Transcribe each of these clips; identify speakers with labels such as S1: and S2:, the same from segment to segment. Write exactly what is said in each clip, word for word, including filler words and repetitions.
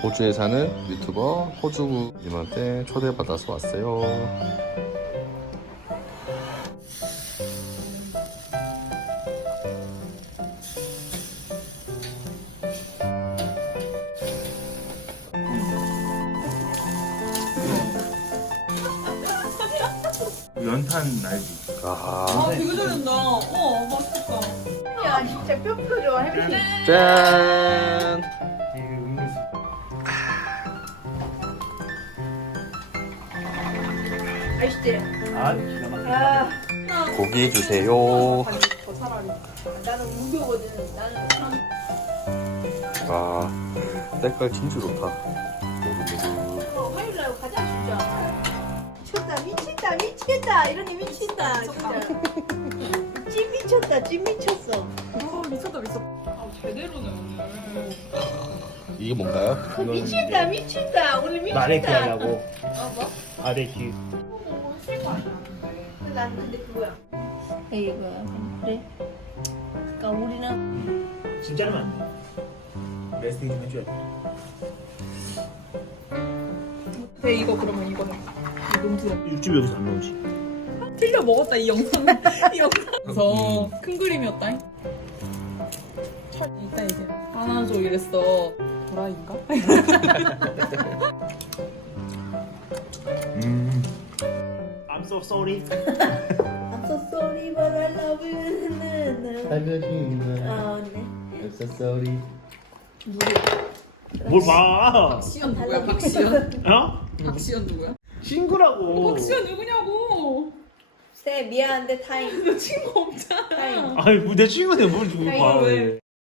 S1: 호주에 사는 유튜버 호주님한테 초대받아서 왔어요.
S2: 연탄 알지?
S1: 아,
S3: 아 되게 잘한다. 어 맛있겠다.
S4: 야 진짜 뼈 펴줘 햄찌.
S1: 짠!
S2: 이게 음료수.
S4: 맛있지?
S2: 아, 기가 막혀.
S4: 아
S1: 고기 주세요.
S3: 더 차라리.
S4: 나는 우교거든. 나는 참.
S1: 아, 색깔 진짜 좋다. 모두모두.
S4: 어, 화요일 날 가자 진짜. 미쳤다 미친다 미치겠다 이러니 미친다 진짜. 찐 미쳤다 찐 미쳤어.
S3: 아 미쳤다 미쳤다. 아 제대로네 오늘.
S1: 이게 뭔가요?
S4: 미친다 미친다 오늘 미친다.
S2: 나래기 하려고.
S4: 어 뭐?
S2: 아래기.
S3: 뭐 하실 거 아니야 근데.
S4: 근데 난 근데 그거야. 이거야. 그래. 그러니까 우리는
S2: 진짜는 안 돼. 레스팅 좀 해줘야 돼.
S3: 네 이거 그러면 이거 해. 이 농지.
S2: 육즙 여기서 안 나오지.
S3: 틀려 먹었다 이 영상. 이 영상에서 큰 그림이었다. 철 이따 이제 안아줘 이랬어. 도라이인가?
S2: 음. I'm so sorry.
S4: I'm so sorry but I love you. 나나나.
S1: 살려주는
S4: 아 네.
S1: I'm so sorry.
S2: 뭘 봐?
S3: 박시연 누구야? 박시연?
S2: 어?
S3: 박시연 누구야?
S2: 친구라고.
S3: 박시연 누구냐고?
S4: 세 미안한데 타임.
S3: 너 친구 없잖아.
S4: 타임.
S2: 아니 뭐 내 친구네 뭘 주고
S4: 아니,
S2: 봐.
S3: 왜?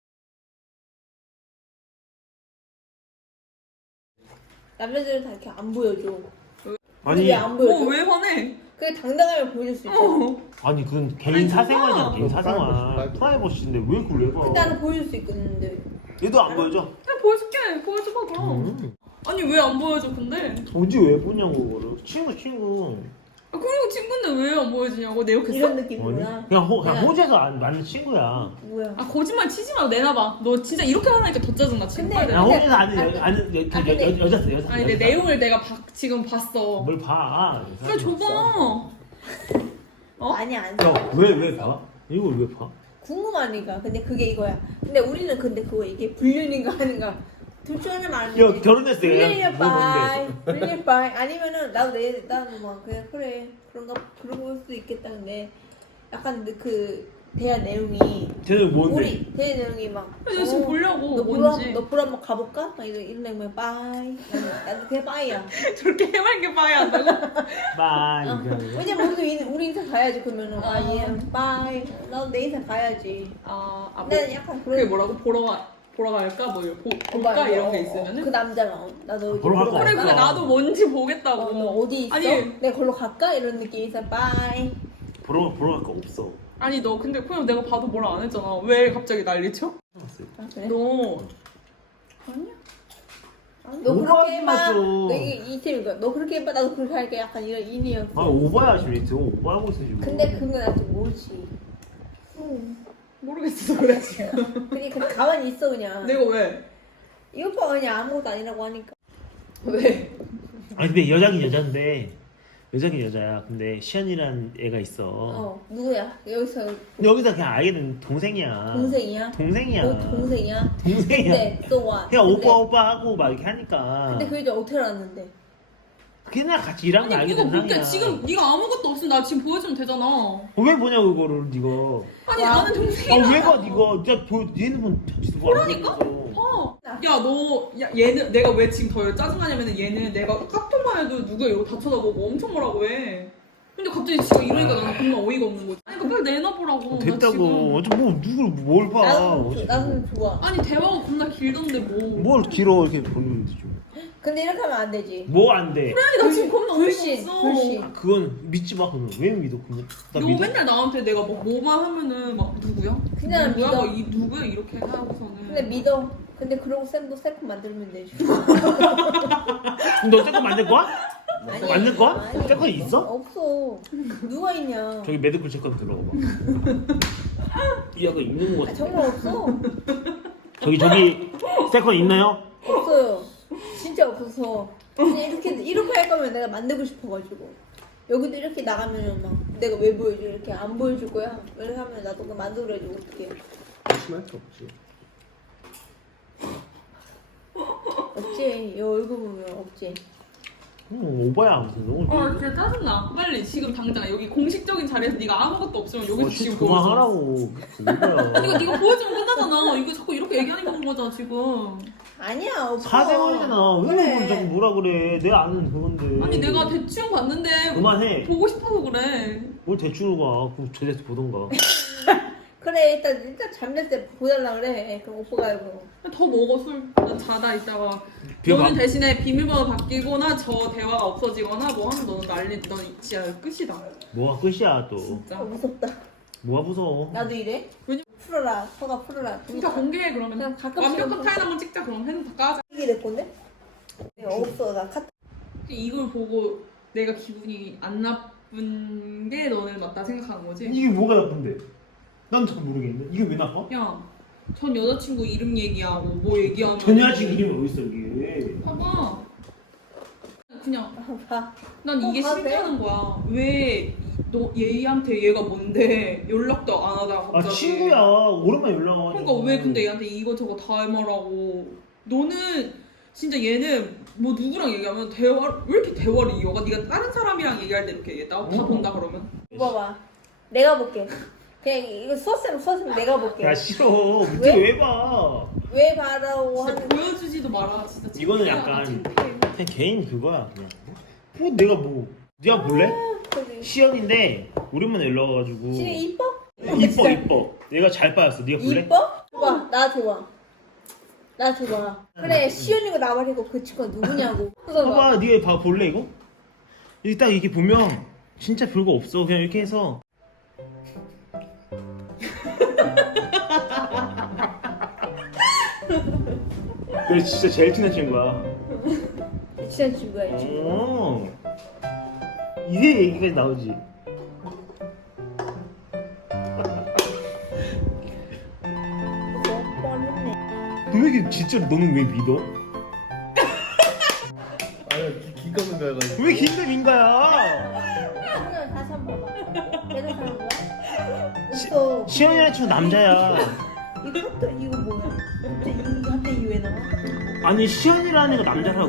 S4: 남자들은 다 이렇게 안 보여줘.
S2: 아니
S4: 왜 안 보여줘?
S3: 어 왜 화내?
S4: 그게 당당하면 보여줄 수 있잖아.
S3: 어.
S2: 아니 그건 개인
S3: 아니,
S2: 사생활이잖아. 개인
S1: 그거
S2: 사생활.
S1: 프라이버시,
S2: 프라이버시인데 왜 그걸 왜 봐?
S4: 근데 나는 보여줄 수 있겠는데.
S2: 얘도 안 보여줘.
S3: 그냥 보여줄게. 보여줘봐 그럼.
S2: 음.
S3: 아니 왜 안 보여줘 근데?
S2: 도지 왜 보냐고 그거를. 친구 친구.
S3: 아, 그리고 친구인데 왜 안 보여주냐고 내 욕했어?
S4: 이런
S2: 아니
S4: 느낌이구나.
S2: 그냥 호 그냥
S4: 그냥-
S2: 호주에서 안 맞는 친구야.
S4: 뭐야?
S3: 아 거짓말 치지 마 내놔봐. 너 진짜 이렇게 하니까 더 짜증나 지금.
S4: 근데-
S3: 빨리
S2: 그냥
S3: 내놔.
S4: 근데-
S2: 호주에서 아는
S4: 아니,
S2: 여- 아는 여- 그
S4: 아,
S2: 여-
S4: 근데-
S2: 여- 여자였어 여자.
S3: 아니 내 내용을 내가 봐, 지금 봤어.
S2: 뭘 봐?
S3: 그래 줘봐. 어?
S4: 아니 안 써.
S2: 야왜 왜 봐? 이걸 왜 봐?
S4: 궁금하니까. 근데 그게 이거야. 근데 우리는 근데 그거 이게 불륜인가 아닌가 둘 중 하나 말하는
S2: 야 결혼했어.
S4: 불륜이야
S2: 뭐
S4: 빠이.
S2: 뭔데?
S4: 불륜 빠이. 아니면은 나도 내 나도 뭐 그냥 그래 그런가 그런 걸 수도 있겠다. 근데 약간 그 대화 내용이
S2: 쟤는 뭔데?
S4: 우리 대화 내용이 막.
S3: 나 지금
S4: 어,
S3: 보려고
S4: 너 보러
S3: 뭔지.
S4: 너 보러 한번 가볼까? 막 이런 이런 내용면 빠이. 나는 나도 그냥 빠이야.
S3: 저렇게 해맑게 봐야 한다고?
S2: 빠이.
S4: 어. 왜냐면 우리도 인- 우리 인생 가야지 그러면은
S3: 아.
S4: 아 얘 빠이. 나도 내 인생 가야지.
S3: 아, 아 뭐,
S4: 나는 약간
S3: 그게
S4: 그런.
S3: 뭐라고 보러 가 보러 갈까 뭐 이런 보,
S4: 어,
S3: 볼까
S4: 맞아.
S3: 이런 게
S4: 어,
S3: 있으면은
S4: 그 남자가 어, 나도 어디
S2: 보러 갈
S4: 보러
S2: 거야.
S3: 그래
S4: 갈까?
S3: 그래 나도 뭔지 보겠다고.
S4: 어, 너 어디 있어?
S3: 아니
S4: 내가 걸로 갈까? 이런 느낌이 있어. 빠이.
S2: 보러 보러 갈 거 없어.
S3: 아니 너 근데 그냥 내가 봐도 뭐라 안 했잖아. 왜 갑자기 난리쳐?
S4: 아, 그래?
S3: 너
S4: 아니야. 아, 너
S2: 오버하지
S4: 그렇게 해봐.
S2: 마세요.
S4: 너 이게 이팀인 거야. 너 그렇게 해봐. 나도 그렇게 할게. 약간 이런 인이었어.
S2: 아 오버야 지금 지금 오버하고 있어 지금.
S4: 근데 그건 나도 모르지.
S3: 모르겠어 그래 지금.
S4: 그냥 그냥 가만히 있어 그냥.
S3: 내가 왜?
S4: 이 오빠가 그냥 아무것도 아니라고 하니까.
S3: 왜?
S2: 아니 근데 여자긴 여자인데 여자긴 여자야. 근데 시연이란 애가 있어.
S4: 어 누구야? 여기서
S2: 근데 여기서 그냥 아이는 동생이야.
S4: 동생이야?
S2: 동생이야.
S4: 어 동생이야?
S2: 동생이야.
S4: 근데 또 와.
S2: 그냥
S4: 근데-
S2: 오빠 오빠 하고 막 이렇게 하니까.
S4: 근데 그 여자 어떻게 알았는데?
S2: 그냥 같이 일하는 거
S3: 아니
S2: 알게
S3: 그거
S2: 된
S3: 볼게.
S2: 상이야.
S3: 지금 네가 아무것도 없으면 나 지금 보여주면 되잖아.
S2: 어, 왜 보냐고 그거를 네가.
S3: 아니
S4: 와.
S3: 나는 동생이랑.
S2: 아왜 봐 네가. 진짜 보 얘는 뭐 자취도 뭐
S3: 그러니까? 어. 야, 너, 야, 얘는, 내가 왜 지금 더 짜증나냐면은 얘는 내가 카톡만 해도 누가 이러고 다 쳐다보고 엄청 뭐라고 해. 근데 갑자기 지금 이러니까 나는 정말 어이가 없는 거지. 아니, 그러니까 빨리 내놔보라고. 나 지금.
S2: 됐다고. 어차피 뭐 누굴 뭘 봐.
S4: 나는
S2: 어차피.
S4: 나는 좋아.
S3: 아니, 대화가 겁나 길던데 뭐.
S2: 뭘 길어 이렇게 보는 되죠.
S4: 근데 이렇게 하면 안 되지.
S2: 뭐 안 돼.
S3: 아니, 나 지금 겁나 어이가
S4: 불신,
S3: 없어.
S4: 불신.
S2: 그건 믿지 마. 그건 왜 믿어? 그건 나
S3: 너
S2: 믿어.
S3: 맨날 나한테 내가 뭐, 뭐만 하면은 막 누구야?
S4: 그냥
S3: 누구야?
S4: 믿어.
S3: 막 이, 누구야? 이렇게 하고서는.
S4: 근데 믿어. 근데 그러고 쌤도 쌤 만들면 되지.
S2: 너 셀카 만들 거야?
S4: 아니야.
S2: 만들 거야?
S4: 아니.
S2: 셀카 있어?
S4: 없어. 누가 있냐?
S2: 저기 메디컬 체크업 들어가 봐. 이 약간 있는 거
S4: 아,
S2: 같아.
S4: 정말 없어.
S2: 저기 저기 셀카 있나요?
S4: 없어요. 진짜 없어서 그냥 이렇게 이렇게 할 거면 내가 만들고 싶어가지고 여기도 이렇게 나가면은 막 내가 왜 보여줘 이렇게 안 보여줄 거야 이렇게 하면 나도 그거 만들어야지 어떻게
S1: 심할 게 없지.
S4: 없지 이 얼굴 보면 없지
S2: 음, 오바야 무슨 너무.
S3: 어 진짜 짜증나. 빨리 지금 당장 여기 공식적인 자리에서 네가 아무것도 없으면 여기서
S2: 어,
S3: 지금
S2: 진짜 그만하라고. 오바야.
S3: 이거 네가 보여주면 끝나잖아. 이거 자꾸 이렇게 얘기하니까 그런 거잖아 지금.
S4: 아니야 없어
S2: 사생활이잖아. 왜
S4: 그래.
S2: 그걸 자꾸 뭐라 그래? 내가 아는 그건데.
S3: 아니 내가 대충 봤는데
S2: 그만해.
S3: 보고 싶어서 그래.
S2: 뭘 대충 가? 그럼 제대로 보던가.
S4: 그래 일단 일단 잠잘 때 보달라 그래 그럼 오빠가 이거
S3: 더 먹어 술. 난 자다 있다가
S2: 비가
S3: 너는
S2: 막-
S3: 대신에 비밀번호 바뀌거나 저 대화가 없어지거나 뭐 하면 너는 난리 너 진짜 끝이다.
S2: 뭐가 끝이야 또.
S4: 아,
S3: 진짜.
S4: 무섭다
S2: 뭐가 무서워?
S4: 나도 이래
S3: 왜냐-
S4: 풀어라 서가 풀어라
S3: 진짜 공개해 그러면.
S4: 그냥 가끔씩
S3: 완벽한
S4: 좀-
S3: 타인 한번 찍자 그럼 핸드 다 까자.
S4: 이게 내 건데? 내가 없어 나 카톡
S3: 이걸 보고 내가 기분이 안 나쁜 게 너는 맞다 생각하는 거지?
S2: 이게 뭐가 나쁜데? 난 잘 모르겠는데 이게 왜 나빠?
S3: 야, 전 여자친구 이름 얘기하고 뭐 얘기하면
S2: 전 여자친구 이름이 어딨어 이게?
S3: 봐봐. 그냥
S4: 봐
S3: 난 이게
S4: 어, 봐도
S3: 싫다는 거야. 왜 너 얘한테 얘가 뭔데 연락도 안 하다가
S2: 아
S3: 갑자기.
S2: 친구야. 오랜만에 연락 와.
S3: 그러니까 왜 근데 얘한테 이거저거 다 해말하고 너는 진짜 얘는 뭐 누구랑 얘기하면 대화 왜 이렇게 대화를 이어가? 네가 다른 사람이랑 얘기할 때 이렇게 얘기해. 나다
S2: 어.
S3: 본다 그러면.
S4: 이거 봐 내가 볼게 그냥 이거 썼으면 썼으면 내가 볼게
S2: 야 싫어.
S4: 왜?
S2: 왜? 왜 봐?
S4: 왜 봐라고
S3: 진짜
S4: 하는
S3: 보여주지도 마라 진짜.
S2: 이거는
S3: 창피하다,
S2: 약간
S3: 창피해.
S2: 그냥 개인 그거야 그냥. 뭐 내가 뭐? 네가 볼래?
S4: 거지
S2: 시연인데 오랜만에 연락 와가지고.
S4: 지금 이뻐?
S2: 이뻐 이뻐. 내가 잘 빠졌어. 네가 볼래?
S4: 이뻐? 좋아 나 좋아 나 좋아 그래 시연이가 나발이고 그 친구가 누구냐고
S2: 봐봐, 네가 봐 볼래 이거? 여기 딱 이렇게 보면 진짜 별거 없어. 그냥 이렇게 해서. 그래 진짜 제일 친한 친구야.
S4: 친한 친구야 이 친구
S2: 어. 이제 얘기까지 나오지.
S4: 뭐 뻔했네
S2: 너 왜 이렇게 진짜 너는 왜 믿어?
S1: 아니 기, 기가 막혀가지고.
S2: 왜 긴데 민가야?
S4: 오늘 다시 한번 봐봐 계속 하는 거야? 또
S2: 시연이랑 친구 남자야.
S4: 이거 또 이거 뭐야? 갑자기 이 갑자기 이왜 나와?
S2: 아니 시연이라는 애가 남자라고.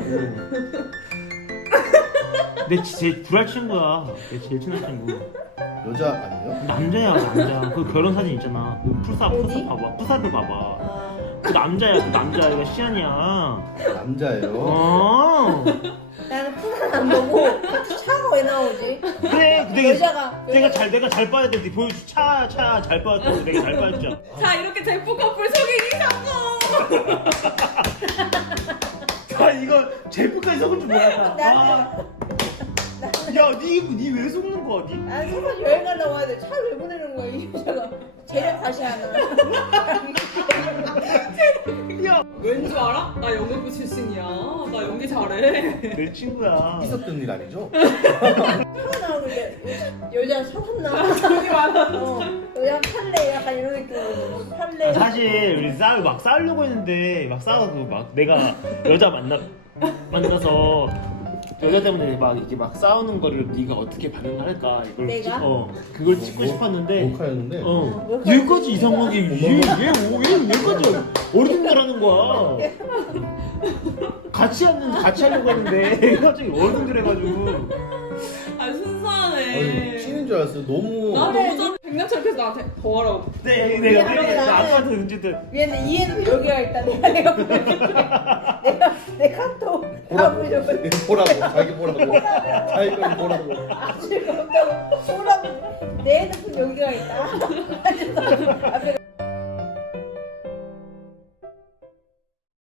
S2: 내 지- 제일 불알 친구야. 내 제일 친한 친구.
S1: 여자 아니에요?
S2: 남자야 남자. 그 결혼 사진 있잖아. 그 풀사 풀사
S4: 어디?
S2: 봐봐. 풀사를 봐봐.
S4: 아
S2: 그 남자야 그 남자. 이거 시연이야.
S1: 남자예요.
S2: 어.
S4: 나는 푸는 안 보고 차가 왜 나오지?
S2: 그래. 내가
S4: 여자가
S2: 내가 잘 내가 잘 봐야 돼. 네 보여줘. 차차 잘 봐줬다고 내가 잘 봐줬잖아.
S3: 자 이렇게 제프 커플 속이기 성공.
S2: 아 이거 제프까지 속은 줄 몰랐다.
S4: 나는
S2: 야니니왜 속는 거야 니?
S4: 난 서서 여행 가려고 하는데 차를 왜 보내는 거야 이 여자가 재력 다시 하나
S2: 야.
S3: 왠 줄 알아? 나 연극부 출신이야. 나 연기 잘해.
S2: 내 친구야.
S1: 있었던 일 아니죠?
S4: 차가 나오는데 여자 사왔나?
S3: 여기 많아.
S4: 어 여자 탈래 약간 이런 느낌으로 탈래
S2: 사실 우리 싸우 막 싸우려고 했는데 막 싸우고 막 내가 여자 만나 만나서 여자 때문에 막 이렇게 막 싸우는 거를 네가 어떻게 반응할까 이걸
S4: 내가?
S2: 찍, 어 그걸 찍고
S1: 뭐,
S2: 싶었는데
S1: 몰카였는데.
S2: 어
S4: 뭐,
S2: 얘까지 이상하게 얘얘얘 얘까지 어른들하는 거야. 같이 하는 같이 하려고 했는데 갑자기 어른들 해가지고
S3: 아 순수하네.
S1: 아니 치는 줄 알았어요. 너무.
S3: 나 너무 전 백남철께서 나한테 더 하라고.
S2: 네, 내가
S4: 그래,
S2: 내가
S4: 나는-
S2: 아빠한테 은지도
S4: 얘는 이해는 여기가 있다 내가 내가 보내줄게 내가 내 카톡 다
S1: 보라고.
S4: 보내줘
S1: 보라고. 자기 보라고. 자기 걸 보라고.
S4: 아주 감다고 뭐라고 내 핸드폰 여기가 있다 앞에